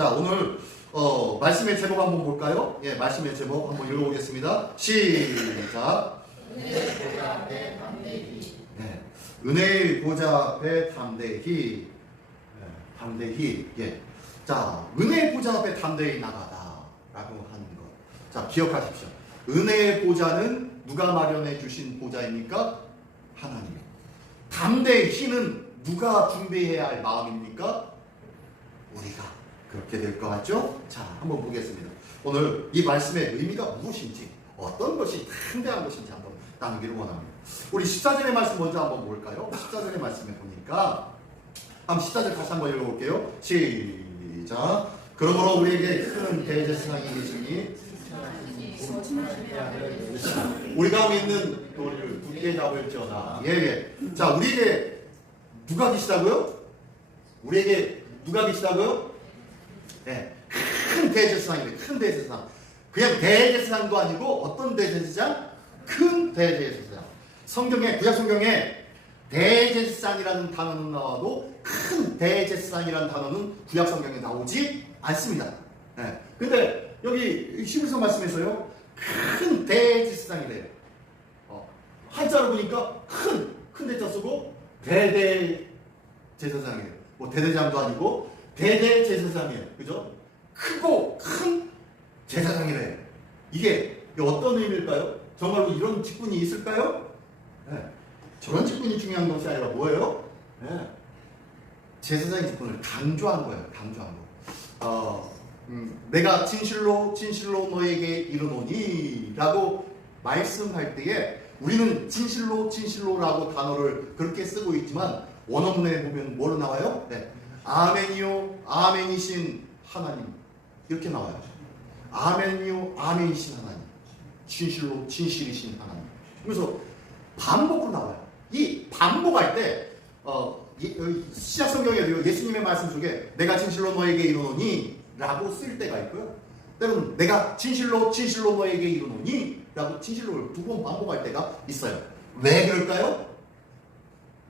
자, 오늘 말씀의 제목 한번 볼까요? 예, 말씀의 제목 한번 읽어보겠습니다. 시작. 은혜의 보좌 앞에 담대히. 네, 은혜의 보좌 앞에 담대히. 담대히. 예. 자, 은혜의 보좌 앞에 담대히 나가다라고 하는 것. 자, 기억하십시오. 은혜의 보좌는 누가 마련해 주신 보좌입니까? 하나님. 담대히는 누가 준비해야 할 마음입니까? 우리가. 그렇게 될 것 같죠? 자, 한번 보겠습니다. 오늘 이 말씀의 의미가 무엇인지, 어떤 것이 담대한 것인지 한번 나누기를 원합니다. 우리 14절의 말씀 먼저 한번 볼까요? 14절의 말씀에 보니까 한번 14절 다시 한번 읽어볼게요. 시작. 그러므로 우리에게 큰 대제사장이 계시니 우리가 믿는 도리를 굳게 잡을지어다. 예. 자, 우리에게 누가 계시다고요? 우리에게 누가 계시다고요? 네, 큰 대제사장이래. 큰 대제사장. 그냥 대제사장도 아니고 어떤 대제사장? 큰 대제사장. 성경에, 구약 성경에 대제사장이라는 단어는 나와도 큰 대제사장이라는 단어는 구약 성경에 나오지 않습니다. 네. 근데 여기 히브리서 말씀에서요, 큰 대제사장이래요. 한자로 보니까 큰 대자 쓰고 대제사장이래요. 뭐 대대장도 아니고 대제사장이에요. 그죠? 크고 큰 제사장이래요. 이게 어떤 의미일까요? 정말로 이런 직분이 있을까요? 네. 저런 직분이 중요한 것이 아니라 뭐예요? 네. 제사장의 직분을 강조한 거예요. 강조한 거. 내가 진실로 너에게 이르노니 라고 말씀할 때에 우리는 진실로라고 단어를 그렇게 쓰고 있지만 원어문에 보면 뭐로 나와요? 네. 아멘이요 아멘이신 하나님 이렇게 나와요. 아멘이요 아멘이신 하나님, 진실로 진실이신 하나님. 그래서 반복으로 나와요. 이 반복할 때 시작 성경에도 예수님의 말씀 속에 내가 진실로 너에게 이르노니 라고 쓸 때가 있고요. 때로는 내가 진실로 너에게 이르노니 라고 진실로를 두 번 반복할 때가 있어요. 왜 그럴까요?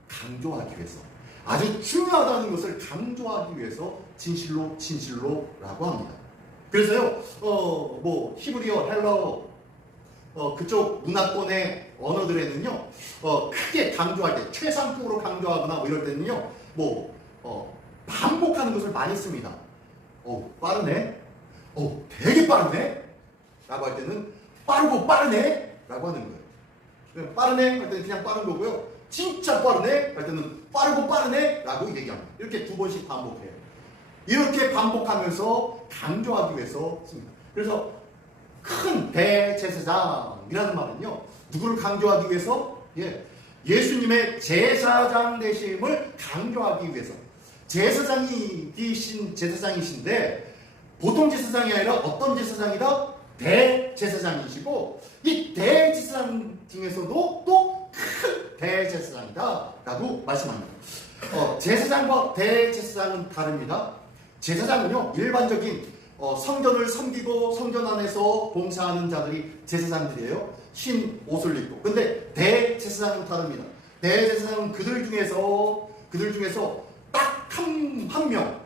강조하기 위해서. 아주 중요하다는 것을 강조하기 위해서 진실로라고 합니다. 그래서요, 뭐 히브리어, 헬라어, 그쪽 문화권의 언어들에는요, 크게 강조할 때, 최상급으로 강조하거나 뭐 이럴 때는요, 반복하는 것을 많이 씁니다. 빠르네? 되게 빠르네? 라고 할 때는 빠르고 빠르네? 라고 하는 거예요. 빠르네? 할 때는 그냥 빠른 거고요. 진짜 빠르네? 할 때는 빠르고 빠르네? 라고 얘기합니다. 이렇게 두 번씩 반복해요. 이렇게 반복하면서 강조하기 위해서 씁니다. 그래서 큰 대제사장이라는 말은요, 누구를 강조하기 위해서? 예수님의 제사장 되심을 강조하기 위해서. 제사장이신데 보통 제사장이 아니라 어떤 제사장이다? 대제사장이시고 이 대제사장 중에서도 또 큰 대제사장이다 라고 말씀합니다. 제사장과 대제사장은 다릅니다. 제사장은요, 일반적인 성전을 섬기고 성전 안에서 봉사하는 자들이 제사장들이에요. 흰 옷을 입고. 근데 대제사장은 다릅니다. 대제사장은 그들 중에서 딱 한 명,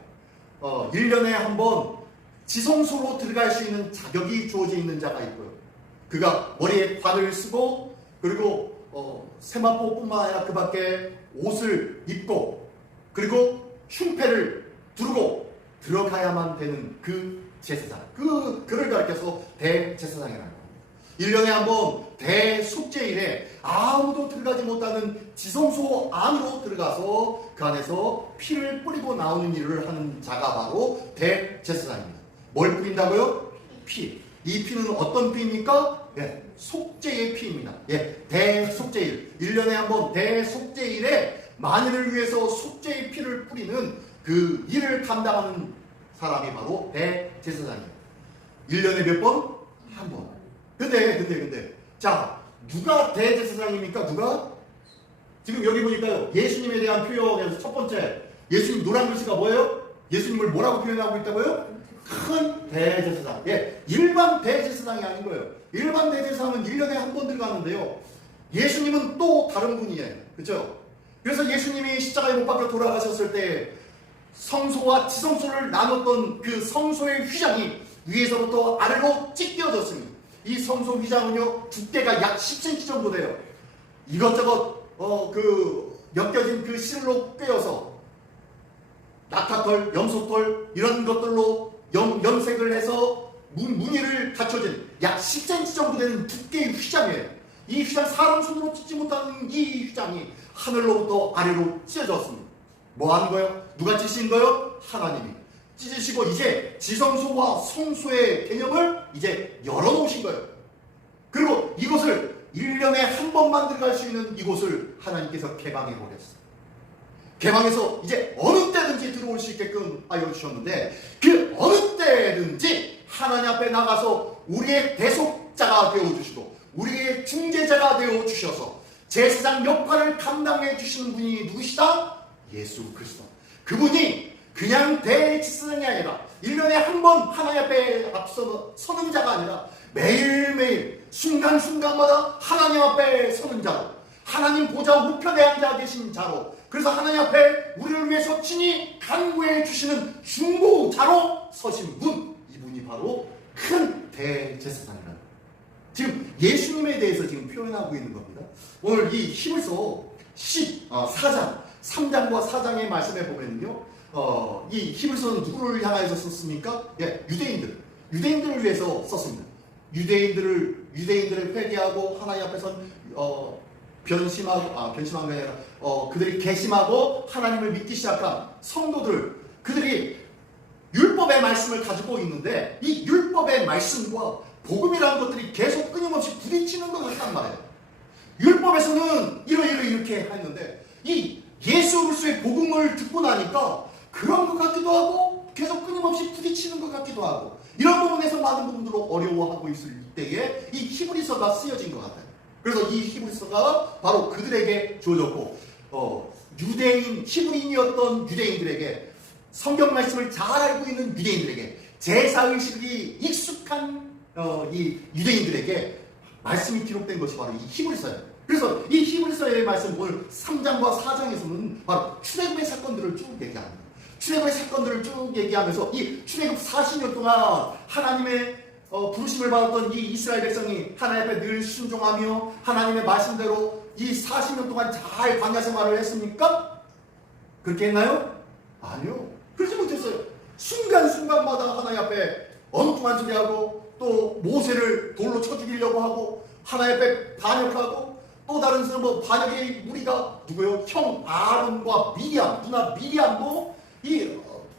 1년에 한 번 지성소로 들어갈 수 있는 자격이 주어져 있는 자가 있고요. 그가 머리에 관을 쓰고, 그리고 세마포뿐만 아니라 그 밖에 옷을 입고, 그리고 흉패를 두르고 들어가야만 되는 그 제사장. 그를 가리켜서 대제사장이라는 겁니다. 1년에 한 번 대속죄일에 아무도 들어가지 못하는 지성소 안으로 들어가서 그 안에서 피를 뿌리고 나오는 일을 하는 자가 바로 대제사장입니다. 뭘 뿌린다고요? 피. 이 피는 어떤 피입니까? 속죄의 피입니다. 대속죄일. 1년에 한 번 대속죄일에 만인을 위해서 속죄의 피를 뿌리는 그 일을 감당하는 사람이 바로 대제사장입니다. 1년에 몇 번? 한 번. 근데 자, 누가 대제사장입니까? 누가? 지금 여기 보니까요, 예수님에 대한 표현에서 첫 번째, 예수님 노란 글씨가 뭐예요? 예수님을 뭐라고 표현하고 있다고요? 큰 대제사장. 일반 대제사장이 아닌 거예요. 일반 대제사장은 1년에 한 번 들어가는데요, 예수님은 또 다른 분이에요. 그렇죠? 그래서 예수님이 십자가에 못 박혀 돌아가셨을 때 성소와 지성소를 나눴던 그 성소의 휘장이 위에서부터 아래로 찢겨졌습니다. 이 성소 휘장은요, 두께가 약 10cm 정도 돼요. 이것저것 엮여진 그 실로 꿰어서 낙타털, 염소털 이런 것들로 염색을 해서 무늬를 갖춰진 약 10cm 정도 되는 두께의 휘장이에요. 이 휘장, 사람 손으로 찢지 못하는 이 휘장이 하늘로부터 아래로 찢어졌습니다. 뭐 하는 거예요? 누가 찢으신 거예요? 하나님이 찢으시고 이제 지성소와 성소의 개념을 이제 열어놓으신 거예요. 그리고 이곳을 1년에 한 번만 들어갈 수 있는 이곳을 하나님께서 개방해버렸어요. 개방해서 이제 어느 때든지 들어올 수 있게끔 알려주셨는데, 그 어느 때든지 하나님 앞에 나가서 우리의 대속자가 되어주시고 우리의 중재자가 되어주셔서 제사장 역할을 감당해 주시는 분이 누구시다? 예수 그리스도. 그분이 그냥 대제사장이 아니라 1년에 한 번 하나님 앞에 앞서 서는 자가 아니라 매일매일 순간순간마다 하나님 앞에 서는 자로, 하나님 보좌 우편에 앉아 계신 자로, 그래서 하나님 앞에 우리를 위해서 친히 간구해 주시는 중보자로 서신 분, 이분이 바로 큰 대제사장이라는, 지금 예수님에 대해서 지금 표현하고 있는 겁니다. 오늘 이 히브리서 14장 3장과 4장의 말씀에 보면요, 이 히브리서는 누구를 향하여서 썼습니까? 예, 유대인들을 위해서 썼습니다. 유대인들을 회개하고 하나님 앞에서 변심한 게 아니라 그들이 개심하고 하나님을 믿기 시작한 성도들, 그들이 율법의 말씀을 가지고 있는데 이 율법의 말씀과 복음이라는 것들이 계속 끊임없이 부딪히는 것 같단 말이에요. 율법에서는 이렇게 했는데 이 예수 그리스도의 복음을 듣고 나니까 그런 것 같기도 하고 계속 끊임없이 부딪히는 것 같기도 하고, 이런 부분에서 많은 부분들로 어려워하고 있을 때에 이 히브리서가 쓰여진 것 같아요. 그래서 이 히브리서가 바로 그들에게 주어졌고, 히브리인이었던 유대인들에게, 성경 말씀을 잘 알고 있는 유대인들에게, 제사의식이 익숙한 이 유대인들에게 말씀이 기록된 것이 바로 이 히브리서예요. 그래서 이 히브리서의 말씀, 오늘 3장과 4장에서는 바로 출애굽의 사건들을 쭉 얘기합니다. 출애굽의 사건들을 쭉 얘기하면서 이 출애굽 40년 동안 하나님의 부르심을 받았던 이 이스라엘 백성이 하나님 앞에 늘 순종하며 하나님의 말씀대로 이 40년 동안 잘 광야 생활을 했습니까? 그렇게 했나요? 아니요. 그러지 못했어요. 순간순간마다 하나님 앞에 엉뚱한 소리하고, 또 모세를 돌로 쳐 죽이려고 하고, 하나님 앞에 반역하고, 또 다른 반역의 무리가 누구요? 형 아론과 미리암, 누나 미리암도 이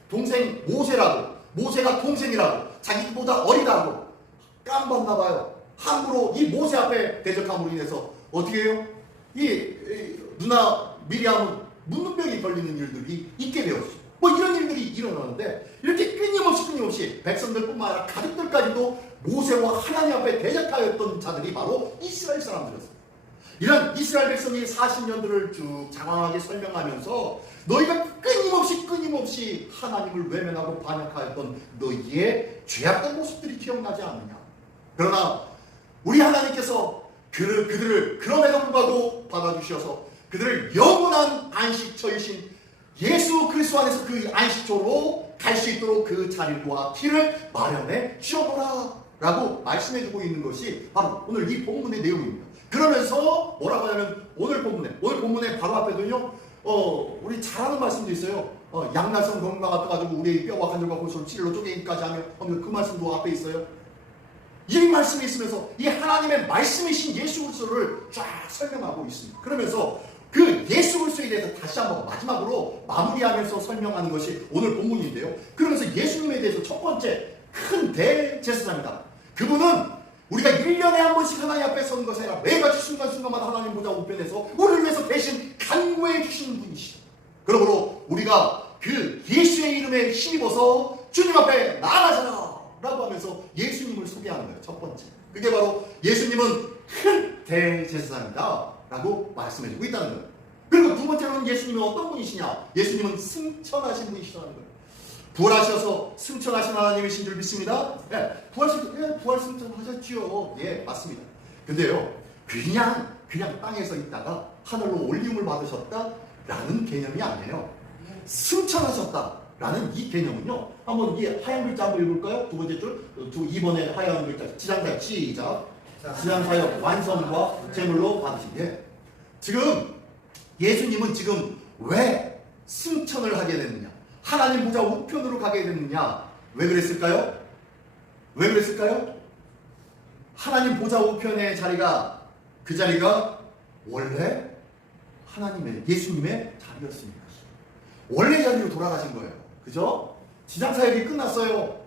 동생 모세가 동생이라고, 자기보다 어리다고 깜봤나 봐요. 함부로 이 모세 앞에 대적함으로 인해서 어떻게 해요? 이 누나 미리암은 문둥병이 걸리는 일들이 있게 되었어요. 뭐 이런 일들이 일어나는데, 이렇게 끊임없이 백성들뿐만 아니라 가족들까지도 모세와 하나님 앞에 대적하였던 자들이 바로 이스라엘 사람들이었어요. 이런 이스라엘 백성이 40년들을 쭉 장황하게 설명하면서 너희가 끊임없이 하나님을 외면하고 반역하였던 너희의 죄악된 모습들이 기억나지 않느냐. 그러나 우리 하나님께서 그들을 그럼에도 불구하고 받아주셔서 그들을 영원한 안식처이신 예수 그리스도 안에서 그 안식처로 갈 수 있도록 그 자리와 길을 마련해 주어보라 라고 말씀해주고 있는 것이 바로 오늘 이 본문의 내용입니다. 그러면서 뭐라고 하냐면, 오늘 본문의 바로 앞에도요, 우리 잘 아는 말씀도 있어요. 양날성 건강 같아가지고 우리의 뼈와 관절과 골수를 찔러 쪼개기까지 하며, 그 말씀도 앞에 있어요. 이 말씀이 있으면서 이 하나님의 말씀이신 예수 그리스도를 쫙 설명하고 있습니다. 그러면서 그 예수 그리스도에 대해서 다시 한번 마지막으로 마무리하면서 설명하는 것이 오늘 본문인데요. 그러면서 예수님에 대해서 첫 번째 큰 대제사장이다. 그분은 우리가 1년에 한 번씩 하나님 앞에 서는 것이 아니라 매일같이 순간순간마다 하나님 보좌 우편에서 우리를 위해서 대신 간구해 주시는 분이시다. 그러므로 우리가 그 예수의 이름에 힘입어서 주님 앞에 나아가자라 라고 하면서 예수님을 소개하는 거예요. 첫 번째, 그게 바로 예수님은 큰 대제사장이다 라고 말씀해주고 있다는 거예요. 그리고 두 번째로는 예수님은 어떤 분이시냐? 예수님은 승천하신 분이시라는 거예요. 부활하셔서 승천하신 하나님이신 줄 믿습니다. 부활 승천하셨지요. 예, 맞습니다. 근데요, 그냥 땅에서 있다가 하늘로 올리움을 받으셨다라는 개념이 아니에요. 승천하셨다. 라는 이 개념은요. 한번 이 하얀 글자 한번 읽을까요? 두 번째 줄, 2번에 하얀 글자 지상사역 시작. 지상사역 완성과 제물로 받으신 게 지금 예수님은 지금 왜 승천을 하게 됐느냐? 하나님 보좌 우편으로 가게 됐느냐? 왜 그랬을까요? 왜 그랬을까요? 하나님 보좌 우편의 자리가 그 자리가 원래 하나님의 예수님의 자리였습니다. 원래 자리로 돌아가신 거예요. 그죠? 지상 사역이 끝났어요.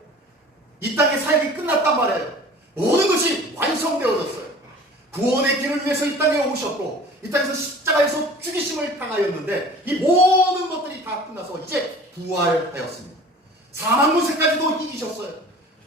이 땅의 사역이 끝났단 말이에요. 모든 것이 완성되어졌어요. 구원의 길을 위해서 이 땅에 오셨고 이 땅에서 십자가에서 죽이심을 당하였는데 이 모든 것들이 다 끝나서 이제 부활하였습니다. 사망 문세까지도 이기셨어요.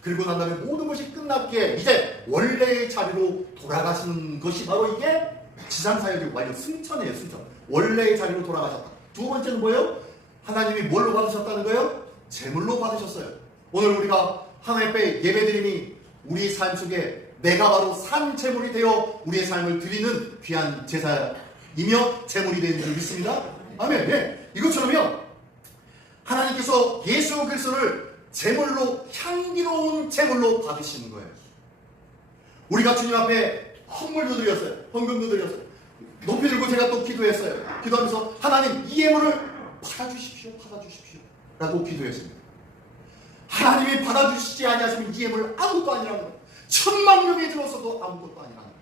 그리고 난 다음에 모든 것이 끝났기에 이제 원래의 자리로 돌아가시는 것이 바로 이게 지상사역의 완료 승천이에요. 승천. 원래의 자리로 돌아가셨다. 두 번째는 뭐예요? 하나님이 뭘로 받으셨다는 거예요? 제물로 받으셨어요. 오늘 우리가 하나님 앞에 예배드림이 우리 삶 속에 내가 바로 산 제물이 되어 우리의 삶을 드리는 귀한 제사이며 제물이 되는 줄 믿습니다. 아멘. 네. 이것처럼요. 하나님께서 예수 그리스도를 제물로 향기로운 제물로 받으시는 거예요. 우리가 주님 앞에 헌물도 드렸어요. 헌금도 드렸어요. 높이 들고 제가 또 기도했어요. 기도하면서 하나님 이 예물을 받아주십시오. 받아주십시오. 라고 기도했습니다. 하나님이 받아주시지 아니하시면 이 예물 아무것도 아니라는 거예요. 10,000,000 명이 들었어도 아무것도 아니라는 거예요.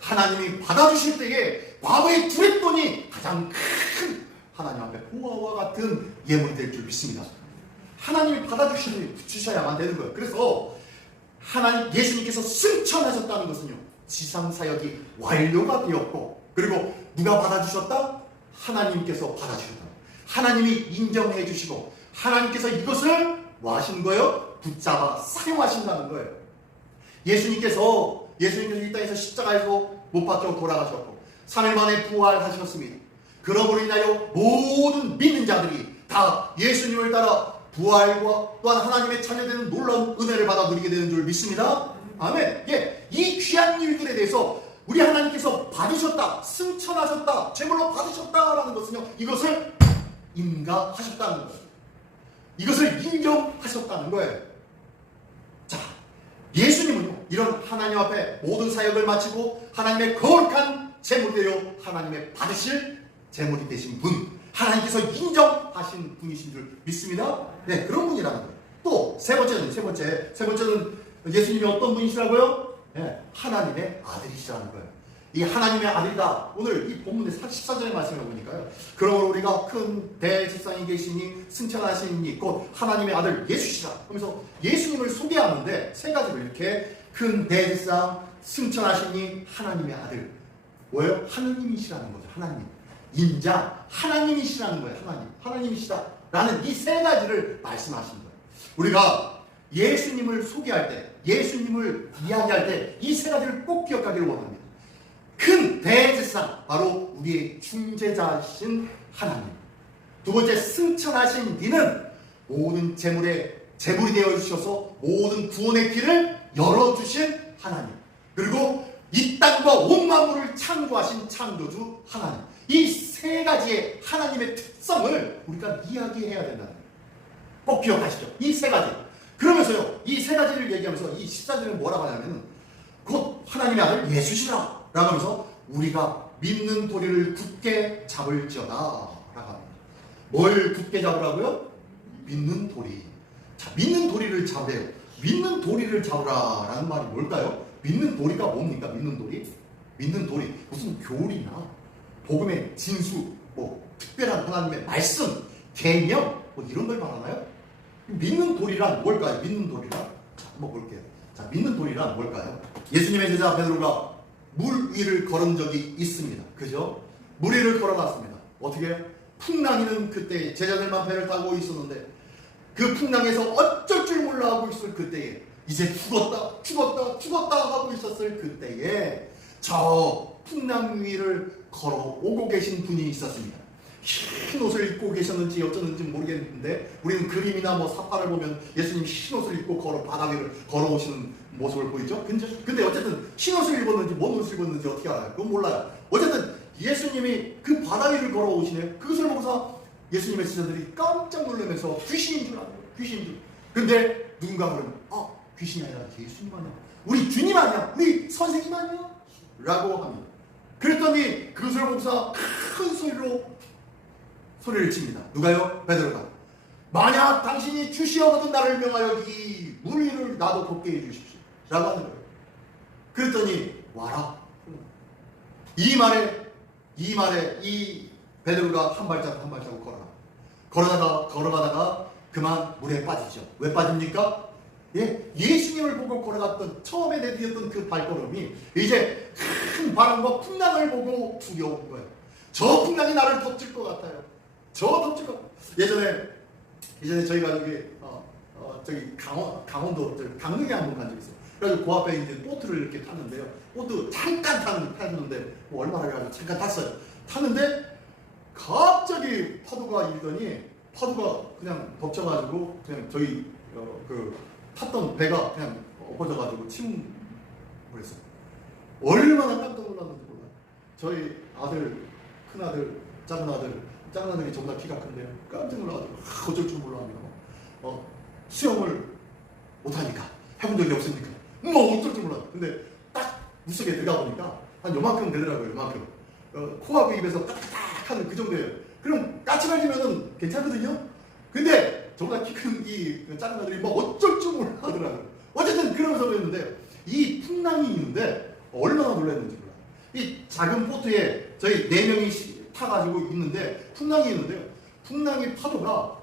하나님이 받아주실 때에 과거의 두렛돈이 가장 큰 하나님 앞에 보화와 같은 예물이 될 줄 믿습니다. 하나님이 받아주셔야만 되는 거예요. 그래서 하나님 예수님께서 승천하셨다는 것은요. 지상사역이 완료가 되었고 그리고 누가 받아주셨다? 하나님께서 받아주셨다. 하나님이 인정해 주시고 하나님께서 이것을 뭐 하시는 거예요? 붙잡아 사용하신다는 거예요. 예수님께서 이 땅에서 십자가에서 못 박혀 돌아가셨고 3일 만에 부활하셨습니다. 그러므로 인하여 모든 믿는 자들이 다 예수님을 따라 부활과 또한 하나님의 자녀되는 놀라운 은혜를 받아 누리게 되는 줄 믿습니다. 아멘. 예, 이 귀한 일들에 대해서 우리 하나님께서 받으셨다, 승천하셨다, 제물로 받으셨다라는 것은요, 이것을 인가하셨다는 거예요. 이것을 인정하셨다는 거예요. 자, 예수님은요, 이런 하나님 앞에 모든 사역을 마치고 하나님의 거룩한 제물되어 하나님의 받으실 제물이 되신 분, 하나님께서 인정하신 분이신 줄 믿습니다. 네, 그런 분이라는 거예요. 또 세 번째는 예수님이 어떤 분이시라고요? 네, 하나님의 아들이시라는 거예요. 이 하나님의 아들이다. 오늘 이 본문의 14절의 말씀을 보니까요. 그러므로 우리가 큰 대제사장이 계시니 승천하신 이 곧 하나님의 아들 예수시라 하면서 예수님을 소개하는데 세 가지로 이렇게 큰 대제사장, 승천하시니 하나님의 아들. 뭐예요? 하나님이시라는 거죠. 하나님. 인자, 하나님이시라는 거예요. 하나님이시다라는 이 세 가지를 말씀하신 거예요. 우리가 예수님을 소개할 때, 예수님을 이야기할 때 이 세 가지를 꼭 기억하기를 원합니다. 큰 대제사장, 바로 우리의 중재자이신 하나님. 두 번째, 승천하신 이는 모든 제물이 되어 주셔서 모든 구원의 길을 열어주신 하나님. 그리고 이 땅과 온 만물을 창조하신 창조주 하나님. 이 세 가지의 하나님의 특성을 우리가 이야기해야 된다는 거예요. 꼭 기억하시죠. 이 세 가지. 그러면서요, 이 세 가지를 얘기하면서 이 14절은 뭐라고 하냐면 곧 하나님의 아들 예수시라 라고 하면서 우리가 믿는 도리를 굳게 잡을지어다 라고 합니다. 뭘 굳게 잡으라고요? 믿는 도리. 자, 믿는 도리를 잡으래요. 믿는 도리를 잡으라 라는 말이 뭘까요? 믿는 도리가 뭡니까? 믿는 도리. 무슨 교리나 복음의 진수, 뭐 특별한 하나님의 말씀, 계명, 뭐 이런 걸 말하나요? 믿는 도리란 뭘까요? 자, 한번 볼게요. 자, 믿는 도리란 뭘까요? 예수님의 제자 베드로가 물 위를 걸은 적이 있습니다. 그죠? 물 위를 걸어놨습니다. 어떻게? 풍랑이는 그때 제자들만 배를 타고 있었는데 그 풍랑에서 어쩔 줄 몰라 하고 있을 그때에 이제 죽었다 하고 있었을 그때에 저 풍랑 위를 걸어오고 계신 분이 있었습니다. 흰 옷을 입고 계셨는지 어쩌는지 모르겠는데 우리는 그림이나 뭐 사파를 보면 예수님 흰 옷을 입고 바다 위를 걸어오시는 모습을 보이죠. 근데 어쨌든 흰 옷을 입었는지 뭔 옷을 입었는지 어떻게 알아요? 그건 몰라요. 어쨌든 예수님이 그 바다 위를 걸어오시네요. 그것을 보고서 예수님의 제자들이 깜짝 놀라면서 귀신인 줄 알아요. 귀신인 줄. 근데 누군가 그러면 귀신이 아니라 예수님 아니야, 우리 주님 아니야, 우리 선생님 아니야? 라고 합니다. 그랬더니 그것을 보고서 큰 소리를 칩니다. 누가요? 베드로가. 만약 당신이 주시어거든 나를 명하여 이 물 위를 나도 걷게 해주십시오 라고 하는 거예요. 그랬더니 와라. 이 말에 이 베드로가 한 발자국 걸어가다가 그만 물에 빠지죠. 왜 빠집니까? 예수님을 보고 걸어갔던 처음에 내디뎠던 그 발걸음이 이제 큰 바람과 풍랑을 보고 두려운 거예요. 저 풍랑이 나를 덮칠 것 같아요. 예전에 저희가 여기 저기 강원도 강릉에 한 번 간 적이 있어요. 그래서 그 앞에 이제 보트를 이렇게 탔는데요. 보트 잠깐 탔는데 뭐 얼마나 가지고 잠깐 탔어요. 탔는데 갑자기 파도가 일더니 파도가 그냥 덮쳐가지고 그냥 저희 그 탔던 배가 그냥 엎어져가지고 침몰했어요. 얼마나 깜짝 놀랐는지 몰라요. 저희 아들, 큰 아들, 작은 아들이 저보다 키가 큰데요. 깜짝 놀라가지고 어쩔 줄 몰라합니다. 수영을 못하니까 해본 적이 없으니까 어쩔 줄 몰라. 근데 딱 물속에 들어가 보니까 한 요만큼 되더라고요. 요만큼. 코하고 입에서 까딱까딱 하는 그 정도예요. 그럼 까치발리면은 괜찮거든요. 근데 저보다 키 큰 이 작은 아들이 어쩔 줄 몰라 하더라고요. 어쨌든 그러면서 그랬는데 이 풍랑이 있는데 얼마나 놀랐는지 몰라요. 이 작은 보트에 저희 4명이 타가지고 있는데 풍랑이 있는데요. 풍랑의 파도가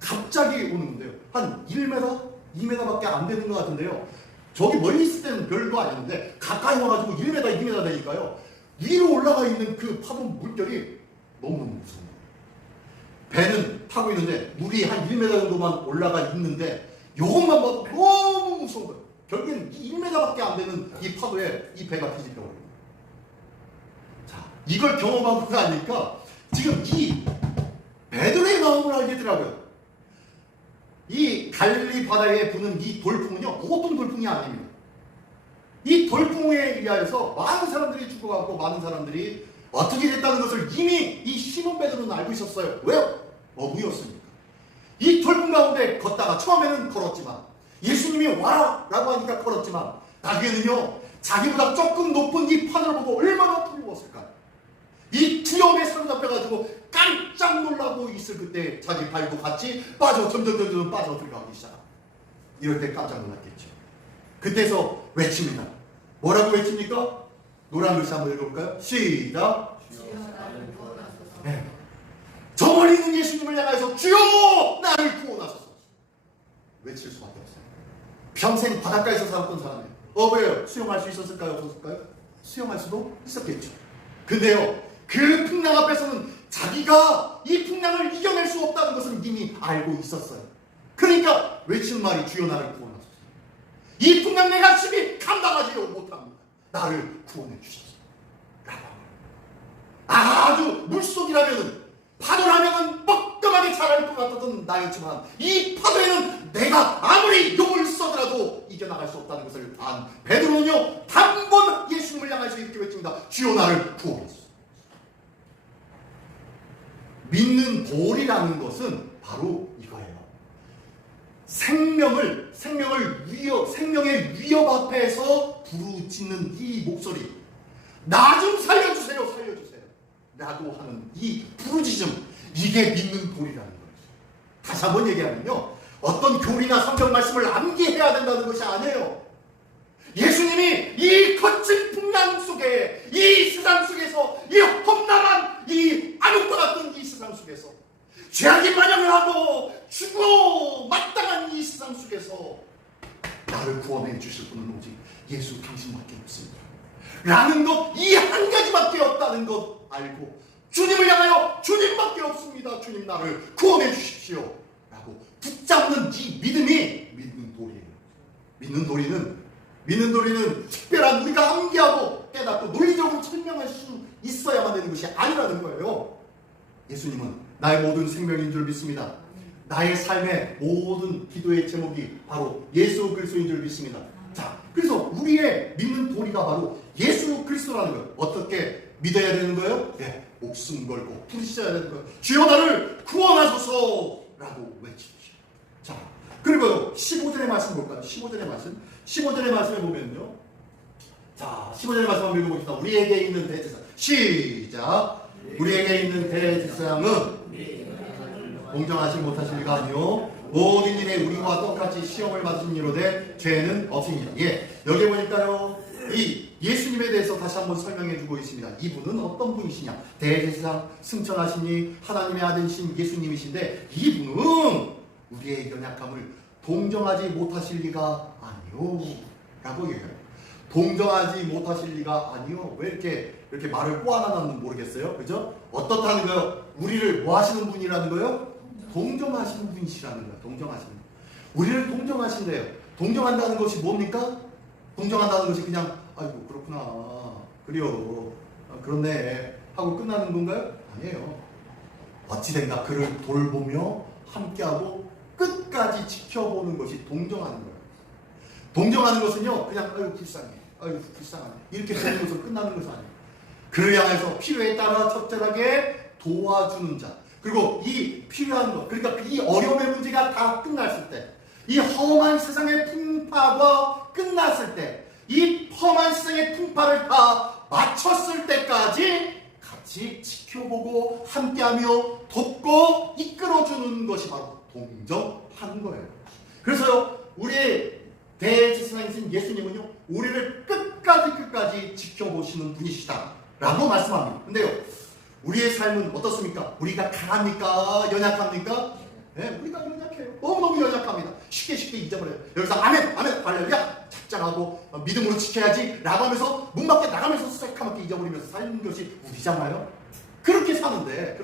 갑자기 오는데요. 한 1m, 2m밖에 안 되는 것 같은데요. 저기 멀리 있을 때는 별도 아니었는데 가까이 와가지고 1m, 2m 되니까요. 위로 올라가 있는 그 파도 물결이 너무너무 무서운 거예요. 배는 타고 있는데 물이 한 1m 정도만 올라가 있는데 이것만 봐도 너무 무서운 거예요. 결국엔 1m밖에 안 되는 이 파도에 이 배가 뒤집혀버립니다. 자, 이걸 경험하고 나니까 지금 이 베드로의 마음을 알겠더라고요. 이 갈릴리 바다에 부는 이 돌풍은요, 보통 돌풍이 아닙니다. 이 돌풍에 의하여서 많은 사람들이 죽어가고 많은 사람들이 어떻게 됐다는 것을 이미 이 시몬 베드로는 알고 있었어요. 왜요? 어부였으니까. 이 돌풍 가운데 걷다가 처음에는 걸었지만 예수님이 와라 라고 하니까 걸었지만 나중에는요, 자기보다 조금 높은 이 파도를 보고 얼마나 두려웠을까. 이 두려움에 사로잡혀가지고 깜짝 놀라고 있을 그때 자기 발도 같이 점점 빠져 들어가기 시작합니다. 이럴 때 깜짝 놀랐겠죠. 그때서 외칩니다. 뭐라고 외칩니까? 노란 글씨 한번 읽어볼까요? 시작. 네. 저 멀리 있는 예수님을 향해서 주여 나를 구원하소서 외칠 수밖에 없어요. 평생 바닷가에서 살았던 사람이에요. 왜요? 수영할 수 있었을까요? 없었을까요? 수영할 수도 있었겠죠. 근데요, 그 풍랑 앞에서는 자기가 이 풍랑을 이겨낼 수 없다는 것을 이미 알고 있었어요. 그러니까 외치는 말이 주여 나를 구원하소서. 이 풍랑 내가 심히 감당하지 못합니다. 나를 구원해 주소서. 라고 아주 물속이라면은 파도라면은 뻐끔하게 잘할 것 같았던 나였지만 이 파도에는 내가 아무리 용을 써더라도 이겨나갈 수 없다는 것을 안 베드로는요, 단번 예수님을 향해서 이렇게 외칩니다. 주여 나를 구원해 주소서. 믿는 돌이라는 것은 바로 이거예요. 생명의 위협 앞에서 부르짖는 이 목소리, 나 좀 살려주세요 라고 하는 이 부르짖음, 이게 믿는 돌이라는 거예요. 다시 한번 얘기하면요, 어떤 교리나 성경 말씀을 암기해야 된다는 것이 아니에요. 예수님이 이 거친 풍랑 속에, 이 세상 속에서, 이 험난한 이 아무것도 같은 이 세상 속에서, 죄악의 반영을 하고 죽어 마땅한 이 세상 속에서 나를 구원해 주실 분은 오직 예수 당신밖에 없습니다 라는 것, 이 한 가지밖에 없다는 것 알고 주님을 향하여 주님밖에 없습니다, 주님 나를 구원해 주십시오 라고 붙잡는 이 믿음이 믿는 돌이에요. 믿는 도리는 특별한 우리가 암기하고 깨닫고 논리적으로 설명할 수 있어야만 되는 것이 아니라는 거예요. 예수님은 나의 모든 생명인 줄 믿습니다. 나의 삶의 모든 기도의 제목이 바로 예수 그리스도인 줄 믿습니다. 자, 그래서 우리의 믿는 도리가 바로 예수 그리스도라는 거예요. 어떻게 믿어야 되는 거예요? 네, 목숨 걸고 부르셔야 되는 거예요. 주여 나를 구원하소서라고 외치십시오. 자, 그리고 15절의 말씀 볼까요? 15절의 말씀. 15절의 말씀에 보면요. 자, 15절의 말씀 한번 읽어봅시다. 우리에게 있는 대제사장. 시작. 우리에게 있는 대제사장은 공정하지 못하실 리가 아니요 모든 일에 우리와 똑같이 시험을 받으신 이로되 죄는 없으니라. 예, 여기 보니까요 이 예수님에 대해서 다시 한번 설명해 주고 있습니다. 이분은 어떤 분이시냐? 대제사장 승천하시니 하나님의 아들이신 예수님이신데 이분은 우리의 연약함을 동정하지 못하실 리가 아니요 라고 얘기해요. 동정하지 못하실 리가 아니요. 왜 이렇게 말을 꼬아놨는지 모르겠어요. 그죠? 어떻다는 거예요? 우리를 뭐 하시는 분이라는 거예요? 동정하시는 분이시라는 거예요. 동정하시는 분. 우리를 동정하신대요. 동정한다는 것이 뭡니까? 동정한다는 것이 그냥 아이고 그렇구나. 그래요. 그렇네. 하고 끝나는 건가요? 아니에요. 어찌된가 그를 돌보며 함께하고 끝까지 지켜보는 것이 동정하는 거예요. 동정하는 것은요 그냥 아유 불쌍해. 아유 불쌍하네. 이렇게 보는 것으로 끝나는 것은 아니에요. 그를 향해서 필요에 따라 적절하게 도와주는 자. 그리고 이 필요한 것, 그러니까 이 어려움의 문제가 다 끝났을 때, 이 험한 세상의 풍파가 끝났을 때, 이 험한 세상의 풍파를 다 마쳤을 때까지 같이 지켜보고 함께하며 돕고 이끌어주는 것이 바로 동정하는 거예요. 그래서요, 우리의 대제사장이신 예수님은요, 우리를 끝까지 지켜보시는 분이시다 라고 말씀합니다. 근데요, 우리의 삶은 어떻습니까? 우리가 강합니까? 연약합니까? 네, 우리가 연약해요. 너무너무 연약합니다. 쉽게 잊어버려요. 여기서 아멘, 할렐루야, 작정하고 믿음으로 지켜야지 라고 하면서 문 밖에 나가면서 새까맣게 잊어버리면서 사는 것이 우리잖아요. 그렇게 사는데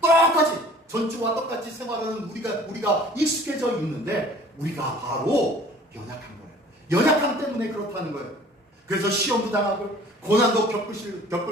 똑같이 전주와 똑같이 생활하는 우리가 익숙해져 있는데 우리가 바로 연약한 거예요. 연약함 때문에 그렇다는 거예요. 그래서 시험도 당하고 고난도 겪을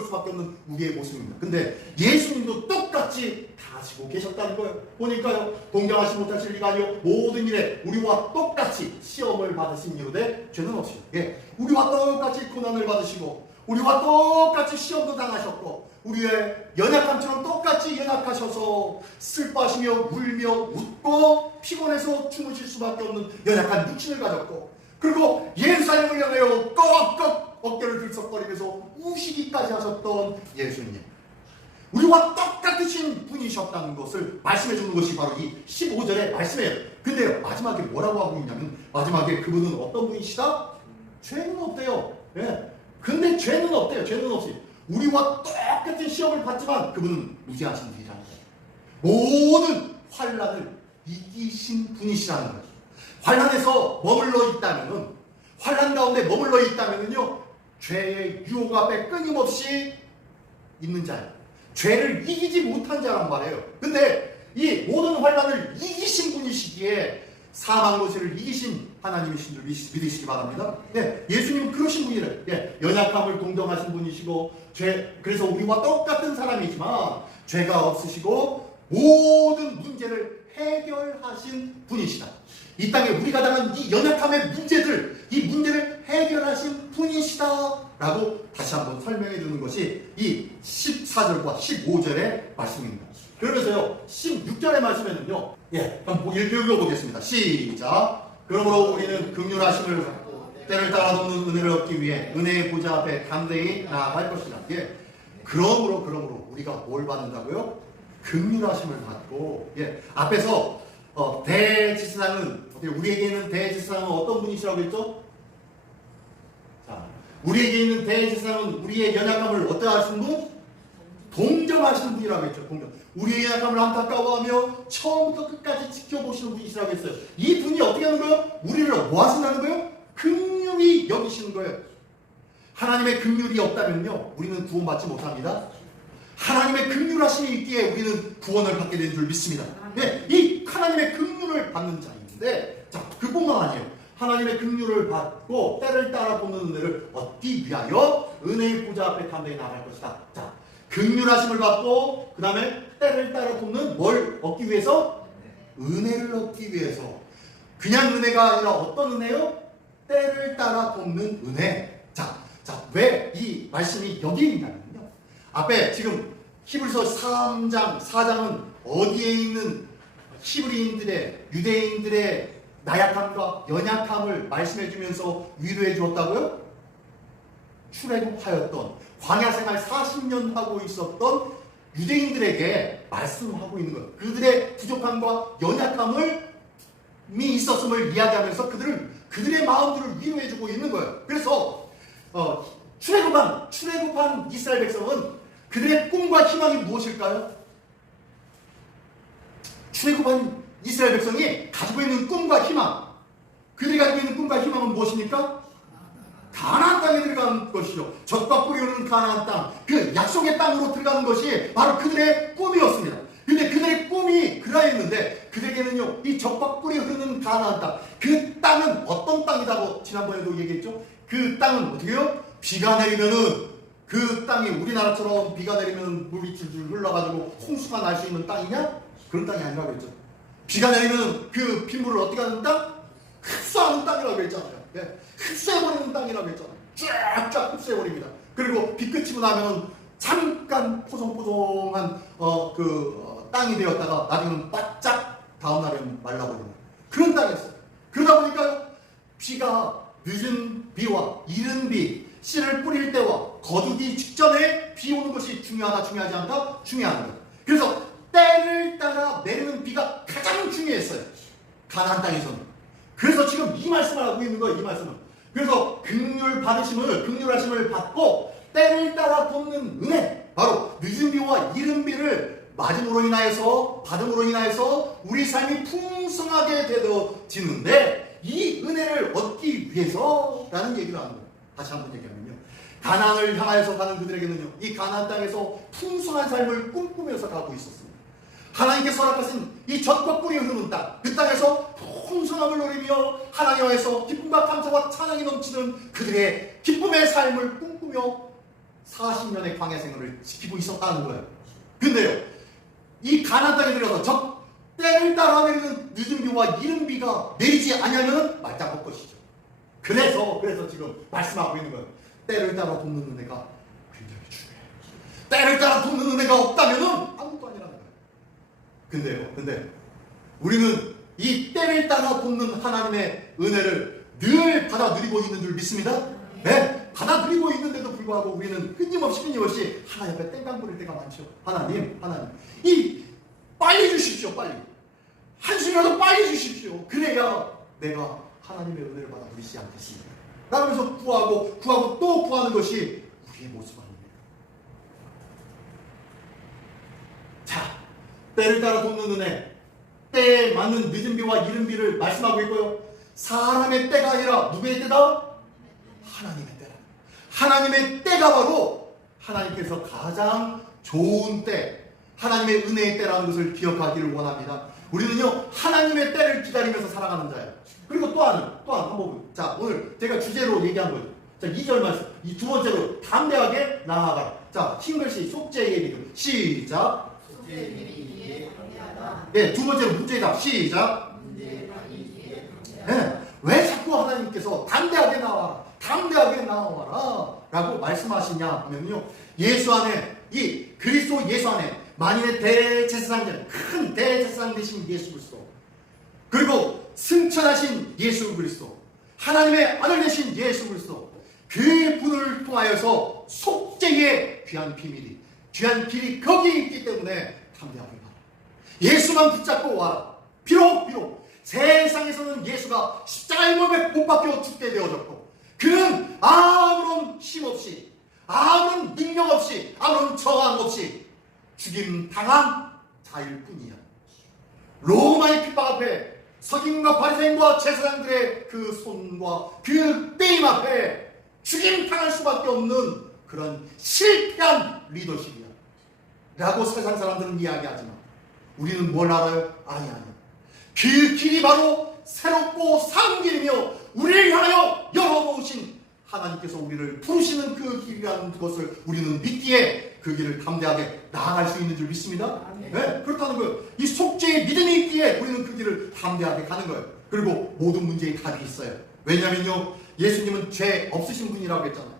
수밖에 없는 우리의 모습입니다. 근데 예수님도 똑같이 가지고 계셨다는 거예요. 보니까요, 동정하지 못하실 리가 아니요 모든 일에 우리와 똑같이 시험을 받으신 이유되 죄는 없으시오. 예, 우리와 똑같이 고난을 받으시고 우리와 똑같이 시험도 당하셨고 우리의 연약함처럼 똑같이 연약하셔서 슬퍼하시며 울며 웃고 피곤해서 주무실 수밖에 없는 연약한 육신을 가졌고 그리고 예루살렘을 향하여 꺽꺽 어깨를 들썩거리면서 우시기까지 하셨던 예수님, 우리와 똑같으신 분이셨다는 것을 말씀해 주는 것이 바로 이 15절의 말씀이에요. 근데 마지막에 뭐라고 하고 있냐면 마지막에 그분은 어떤 분이시다? 죄는 없대요. 예. 근데 죄는 없대요. 죄는 없이 우리와 똑같은 시험을 받지만 그분은 무죄하신 분이라는 거예요. 모든 환난을 이기신 분이시라는 거예요. 환난에서 머물러 있다면은, 환난 가운데 머물러 있다면은요, 죄의 유혹 앞에 끊임없이 있는 자예요. 죄를 이기지 못한 자란 말이에요. 근데 이 모든 환난을 이기신 분이시기에 사망 권세를 이기신 하나님이신 줄 믿으시기 바랍니다. 네, 예수님은 그러신 분이래요. 네, 연약함을 동정하신 분이시고 그래서 우리와 똑같은 사람이지만 죄가 없으시고 모든 문제를 해결하신 분이시다. 이 땅에 우리가 당한 이 연약함의 이 문제를 해결하신 분이시다 라고 다시 한번 설명해 주는 것이 이 14절과 15절의 말씀입니다. 그러면서요 16절의 말씀에는요, 예, 한번 읽어보겠습니다. 시작. 그러므로 우리는 긍휼하심을 때를 따라 돕는 은혜를 얻기 위해 은혜의 보좌 앞에 담대히 나아갈 것이다. 예, 그러므로 우리가 뭘 받는다고요? 긍휼하심을 받고, 예, 앞에서 대제사장은 우리에게 있는 대제사장은 어떤 분이시라고 했죠? 자, 우리에게 있는 대제사장은 우리의 연약함을 어떠하신 분? 동정하시는 분이라고 했죠. 우리의 연약함을 안타까워하며 처음부터 끝까지 지켜보시는 분이시라고 했어요. 이 분이 어떻게 하는 거예요? 우리를 뭐 하신다는 거예요? 긍휼히 여기시는 거예요. 하나님의 긍휼이 없다면요, 우리는 구원받지 못합니다. 하나님의 긍휼하심이 있기에 우리는 구원을 받게 된 줄 믿습니다. 네, 이 하나님의 긍휼을 받는 자인데, 자, 그뿐만 아니에요. 하나님의 긍휼을 받고 때를 따라 돕는 은혜를 얻기 위하여 은혜의 보좌 앞에 담대히 나갈 것이다. 자, 긍휼하심을 받고 그 다음에 때를 따라 돕는 뭘 얻기 위해서? 은혜를 얻기 위해서. 그냥 은혜가 아니라 어떤 은혜요? 때를 따라 돕는 은혜. 자, 왜 이 말씀이 여기 있냐면요, 앞에 지금 히브리서 3장, 4장은 어디에 있는 히브리인들의, 유대인들의 나약함과 연약함을 말씀해 주면서 위로해 주었다고요? 출애굽하였던 광야 생활 40년 하고 있었던 유대인들에게 말씀하고 있는 거예요. 그들의 부족함과 연약함을 있었음을 이야기하면서 그들의 마음들을 위로해 주고 있는 거예요. 그래서 출애굽한 이스라엘 백성은 그들의 꿈과 희망이 무엇일까요? 출애굽한 이스라엘 백성이 가지고 있는 꿈과 희망, 그들이 가지고 있는 꿈과 희망은 무엇입니까? 가나안 땅에 들어가는 것이죠. 젖과 꿀이 흐르는 가나안 땅, 그 약속의 땅으로 들어가는 것이 바로 그들의 꿈이었습니다. 근데 그들의 꿈이 그러했는데 그들에게는요, 이 젖과 꿀이 흐르는 가나안 땅, 그 땅은 어떤 땅이라고 지난번에도 얘기했죠? 그 땅은 어떻게 해요? 비가 내리면은 그 땅이 우리나라처럼 비가 내리면 물이 줄줄 흘러가지고 홍수가 날 수 있는 땅이냐? 그런 땅이 아니라고 했죠. 비가 내리면 그 빗물을 어떻게 하는 땅? 흡수하는 땅이라고 했잖아요. 네. 흡수해버리는 땅이라고 했잖아요. 쫙쫙 흡수해버립니다. 그리고 비 그치고 나면 잠깐 포송포송한 땅이 되었다가 나중에는 바짝 다음날에는 말라버립니다. 그런 땅이었어요. 그러다 보니까 비가 늦은 비와 이른 비, 씨를 뿌릴 때와 거두기 직전에 비 오는 것이 중요하다, 중요하지 않다? 중요한 거예요. 그래서 때를 따라 내리는 비가 가장 중요했어요. 가나안 땅에서는. 그래서 지금 이 말씀을 하고 있는 거예요. 이 말씀을. 그래서 긍휼하심을 받고 때를 따라 돕는 은혜, 바로 늦은 비와 이른 비를 받음으로 인하여서 우리 삶이 풍성하게 되어지는데, 이 은혜를 얻기 위해서라는 얘기를 하는 거예요. 다시 한번 얘기하면요, 가나안을 향하여서 가는 그들에게는요, 이 가나안 땅에서 풍성한 삶을 꿈꾸면서 가고 있었습니다. 하나님께서 허락하신 이 젖과 꿀이 흐르는 땅, 그 땅에서 풍성함을 누리며 하나님께서 기쁨과 감사와 찬양이 넘치는 그들의 기쁨의 삶을 꿈꾸며 40년의 광야 생활을 지키고 있었다는 거예요. 근데요, 이 가나안 땅에 들어가서 때를 따라 내리는 늦은 비와 이른 비가 내리지 않으면 말짱할 것이죠. 그래서 지금 말씀하고 있는 거예요. 때를 따라 돕는 은혜가 굉장히 중요해요. 때를 따라 돕는 은혜가 없다면 아무것도 아니라는 거예요. 근데 우리는 이 때를 따라 돕는 하나님의 은혜를 늘 받아 누리고 있는 줄 믿습니다. 네, 받아 누리고 있는데도 불구하고 우리는 끊임없이 하나님 앞에 땡깡 부릴 때가 많죠. 하나님, 빨리 주십시오. 빨리 한숨이라도 빨리 주십시오. 그래야 내가 하나님의 은혜를 받아 누리지 않겠습니까? 라면서 구하고 또 구하는 것이 우리의 모습 아닙니까? 자, 때를 따라 돕는 은혜, 때에 맞는 늦은 비와 이른 비를 말씀하고 있고요. 사람의 때가 아니라 누구의 때다? 하나님의 때다. 하나님의 때가 바로 하나님께서 가장 좋은 때, 하나님의 은혜의 때라는 것을 기억하기를 원합니다. 우리는요, 하나님의 때를 기다리면서 살아가는 자예요. 그리고 또 한 번. 자, 오늘 제가 주제로 얘기한 거예요. 자, 2절 말씀. 이 두 번째로 담대하게 나아가. 자, 싱글시 속죄의 비유. 시작. 네, 두 번째로 문제의 답. 시작. 네, 왜 자꾸 하나님께서 담대하게 나와라, 라고 말씀하시냐 하면요, 예수 안에, 이 그리스도 예수 안에 만인의 대제사장님, 큰 대제사장 되신 예수 그리스도, 그리고 승천하신 예수 그리스도, 하나님의 아들 되신 예수 그리스도, 그 분을 통하여서 속죄의 귀한 길이 거기 있기 때문에 담대하게 가라. 예수만 붙잡고 와라. 비록 세상에서는 예수가 십자가의 몸에 못 박혀 죽게 되어졌고, 그는 아무런 힘 없이, 아무런 능력 없이, 아무런 저항 없이 죽임 당한 자일 뿐이야. 로마의 핍박 앞에 서기관과 바리새인과 제사장들의 그 손과 그 빼임 앞에 죽임 당할 수밖에 없는 그런 실패한 리더십이야 라고 세상 사람들은 이야기하지만, 우리는 뭘 알아요? 아니야. 그 길이 바로 새롭고 산 길이며 우리를 향하여 열어놓으신 하나님께서 우리를 부르시는 그 길이라는 것을 우리는 믿기에 그 길을 담대하게 나아갈 수 있는 줄 믿습니다. 네, 그렇다는 거예요. 이 속죄의 믿음이 있기에 우리는 그 길을 담대하게 가는 거예요. 그리고 모든 문제에 답이 있어요. 왜냐면요, 예수님은 죄 없으신 분이라고 했잖아요.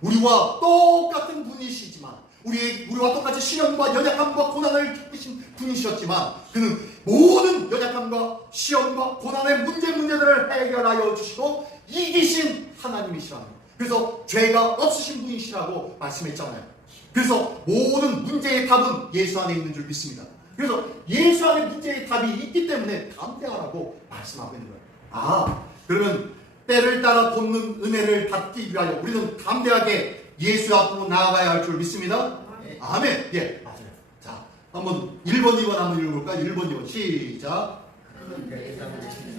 우리와 똑같은 분이시지만 우리와 똑같이 시련과 연약함과 고난을 겪으신 분이셨지만 그는 모든 연약함과 시험과 고난의 문제들을 해결하여 주시고 이기신 하나님이시라는 거예요. 그래서 죄가 없으신 분이시라고 말씀했잖아요. 그래서 모든 문제의 답은 예수 안에 있는 줄 믿습니다. 그래서 예수 안에 문제의 답이 있기 때문에 담대하라고 말씀하고 있는 거예요. 그러면 때를 따라 돕는 은혜를 받기 위하여 우리는 담대하게 예수 앞으로 나아가야 할 줄 믿습니다. 아멘. 예, 맞아요. 자, 한번 1번, 2번 한번 읽어볼까요? 1번, 2번 시작.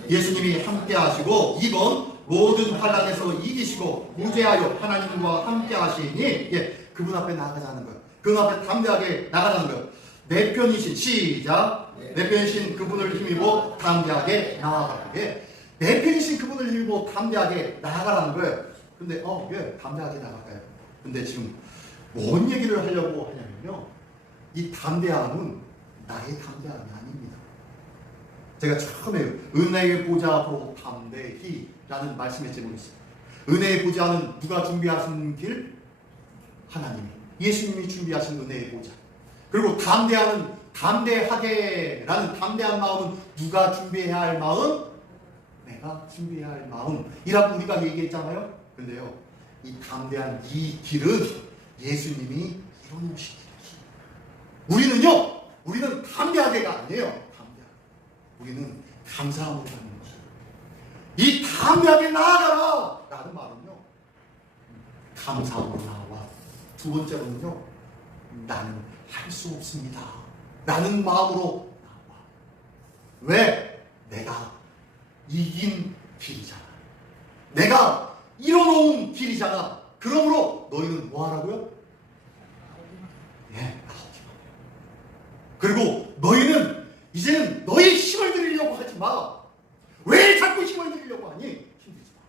예수님이 함께 하시고 2번 모든 환난에서 이기시고 무죄하여 하나님과 함께 하시니 예, 그분 앞에 나아가자는 거예요. 그분 앞에 담대하게 나가자는 거예요. 내 편이신 시작. 내 편이신 그분을 힘입어 담대하게 나아가게. 내 편이신 그분을 힘입어 담대하게 나아가라는 거예요. 근데 예, 담대하게 나갈까요? 근데 지금 뭔 얘기를 하려고 하냐면요, 이 담대함은 나의 담대함이 아닙니다. 제가 처음에 은혜의 보좌 앞으로 담대히 라는 말씀의 제목이 있어요. 은혜의 보좌는 누가 준비하신 길? 하나님이, 예수님이 준비하신 은혜의 보좌. 그리고 담대하게 라는 담대한 마음은 누가 준비해야 할 마음? 내가 준비해야 할 마음이라고 우리가 얘기했잖아요. 근데요, 이 담대한 이 길은 예수님이 이뤄놓으신 길이에요. 우리는 담대하게가 아니에요. 우리는 감사함으로 가는 거예요. 이 담대하게 나아가라 라는 말은요, 감사함으로 나아와. 두 번째로는요, 나는 할 수 없습니다 라는 마음으로 나와. 왜? 내가 이긴 길이잖아. 내가 이뤄놓은 길이잖아. 그러므로 너희는 뭐 하라고요? 예, 나오기만 해. 그리고 너희는 이제는 너희 힘을 들이려고 하지 마. 왜 자꾸 힘을 들이려고 하니? 힘들지 마.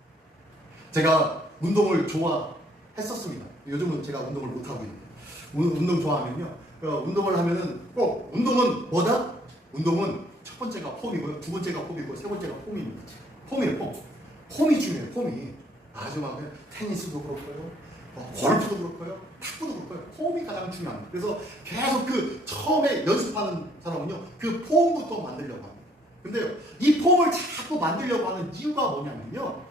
제가 운동을 좋아했었습니다. 요즘은 제가 운동을 못하고 있는데, 운동 좋아하면요, 운동을 하면은 꼭, 운동은 뭐다? 운동은 첫 번째가 폼이고요, 두 번째가 폼이고, 세 번째가 폼입니다. 폼이에요, 폼. 폼이 중요해요, 폼이. 아주 막 테니스도 그렇고요, 골프도 그렇고요, 탁구도 그렇고요. 폼이 가장 중요합니다. 그래서 계속 그 처음에 연습하는 사람은요, 그 폼부터 만들려고 합니다. 근데요, 이 폼을 자꾸 만들려고 하는 이유가 뭐냐면요,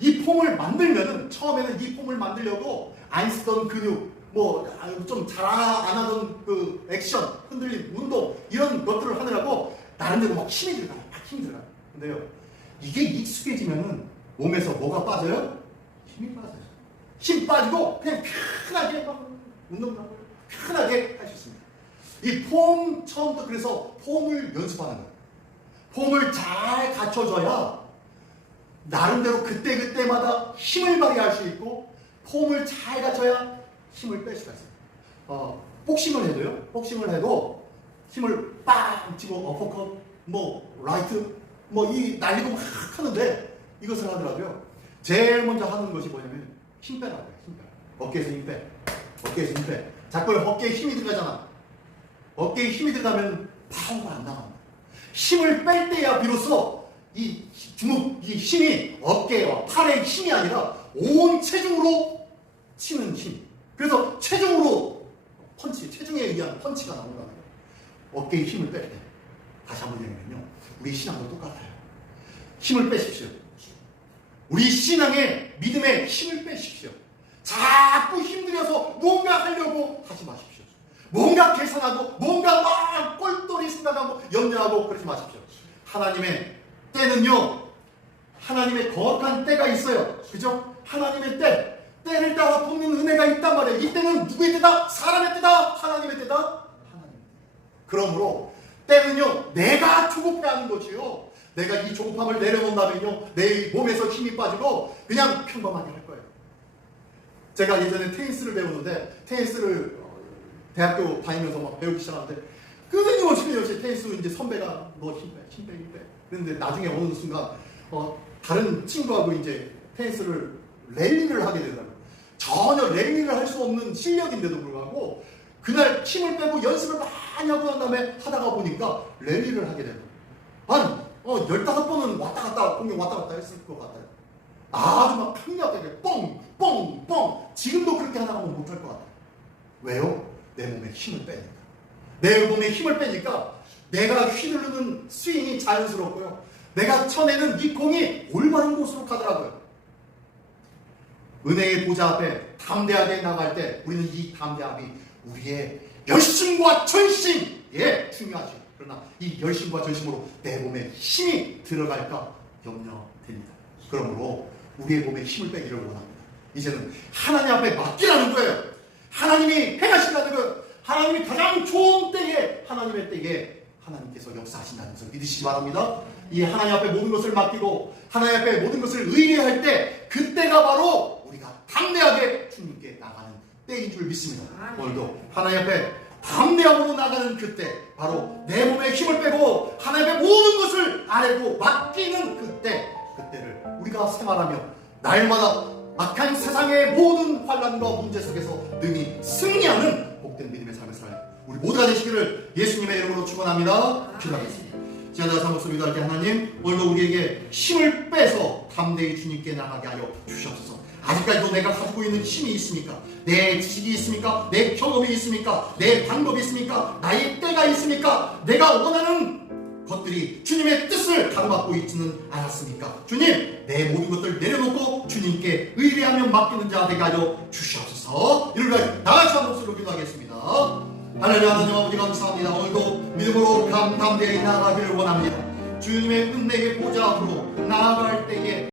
이 폼을 만들면은, 처음에는 이 폼을 만들려고 안 쓰던 근육, 좀 잘 안 하던 그 액션, 흔들림, 운동, 이런 것들을 하느라고 나름대로 막 힘이 들어가요. 막 힘이 들어가요. 근데요, 이게 익숙해지면은 몸에서 뭐가 빠져요? 힘이 빠져요. 힘 빠지고 그냥 편하게 막 운동을 하고 편하게 할 수 있습니다. 이 폼, 처음부터 그래서 폼을 연습하는 거예요. 폼을 잘 갖춰줘야 나름대로 그때그때마다 힘을 발휘할 수 있고, 폼을 잘 갖춰야 힘을 뺄 수가 있어요. 복싱을 해도요, 복싱을 해도 힘을 빵 치고 어퍼컷, 라이트, 이 날리고 막 하는데, 이것을 하더라도요, 제일 먼저 하는 것이 뭐냐면 힘 빼라고 해요. 힘 빼라. 어깨에서 힘 빼. 어깨에서 힘 빼. 자꾸 어깨에 힘이 들어가잖아. 어깨에 힘이 들어가면 파워가 안 나갑니다. 힘을 뺄 때야 비로소 이 힘이 어깨와 팔의 힘이 아니라 온 체중으로 치는 힘. 그래서 체중으로 체중에 의한 펀치가 나온다는 거예요. 어깨에 힘을 뺄 때. 다시 한번 얘기하면요, 우리 신앙도 똑같아요. 힘을 빼십시오. 우리 신앙의 믿음에 힘을 빼십시오. 자꾸 힘들여서 뭔가 하려고 하지 마십시오. 뭔가 계산하고 뭔가 막 꼴똘히 생각하고 염려하고 그러지 마십시오. 하나님의 때는요, 하나님의 거룩한 때가 있어요. 그죠? 하나님의 때를 따라 돕는 은혜가 있단 말이에요. 이 때는 누구의 때다? 사람의 때다? 하나님의 때다? 하나님의 때. 그러므로 때는요, 내가 조급해하는 것이요, 내가 이 조급함을 내려놓는다면요, 내 몸에서 힘이 빠지고 그냥 평범하게 할 거예요. 제가 예전에 테니스를 배우는데, 테니스를 대학교 다니면서 막 배우기 시작하는데, 끊임없이 테니스 이제 선배가 힘 빼. 그런데 나중에 어느 순간 다른 친구하고 이제 테니스를 랠리를 하게 되더라고요. 전혀 랠리를 할 수 없는 실력인데도 불구하고 그날 힘을 빼고 연습을 많이 하고 난 다음에 하다가 보니까 랠리를 하게 되더라고요. 한 15번은 왔다 갔다, 공격 왔다 갔다 했을 것 같아요. 아주 막 강력하게 뻥. 지금도 그렇게 하다가 못할 것 같아요. 왜요? 내 몸에 힘을 빼니까. 내 몸에 힘을 빼니까 내가 휘두르는 스윙이 자연스럽고요. 내가 쳐내는 이 공이 올바른 곳으로 가더라고요. 은혜의 보좌 앞에 담대하게 나갈 때 우리는 이 담대함이 우리의 열심과 전심에 중요하죠. 그러나 이 열심과 전심으로 내 몸에 힘이 들어갈까 염려됩니다. 그러므로 우리의 몸에 힘을 빼기를 원합니다. 이제는 하나님 앞에 맡기라는 거예요. 하나님이 행하시라는 거예요. 하나님이 가장 좋은 때에 하나님의 때에 하나님께서 역사하신다는 것을 믿으시기 바랍니다. 이 하나님 앞에 모든 것을 맡기고 하나님 앞에 모든 것을 의뢰할 때 그때가 바로 우리가 담대하게 주님께 나가는 때인 줄 믿습니다. 오늘도 하나님 앞에 담대함으로 나가는 그때 바로 내 몸에 힘을 빼고 하나님의 모든 것을 아뢰고 맡기는 그때를 우리가 생활하며 날마다 악한 세상의 모든 환난과 문제 속에서 능히 승리하는 복된 믿음의 삶을 살아요. 우리 모두가 되시기를 예수님의 이름으로 축원합니다. 기도하겠습니다. 제가 다시 한번 기도할 때 하나님 오늘도 우리에게 힘을 빼서 담대히 주님께 나가게 하여 주시옵소서. 아직까지도 내가 가지고 있는 힘이 있습니까? 내 지식이 있습니까? 내 경험이 있습니까? 내 방법이 있습니까? 나의 때가 있습니까? 내가 원하는 것들이 주님의 뜻을 가로막고 있지는 않았습니까? 주님, 내 모든 것들 내려놓고 주님께 의뢰하며 맡기는 자 되게 하여 주시옵소서. 이를 위하여 나같이 한 목소리로 기도하겠습니다. 할렐루야. 하나님 아버지 감사합니다. 오늘도 믿음으로 담대히 나아가기를 원합니다. 주님의 은혜의 보좌 앞으로 나아갈 때에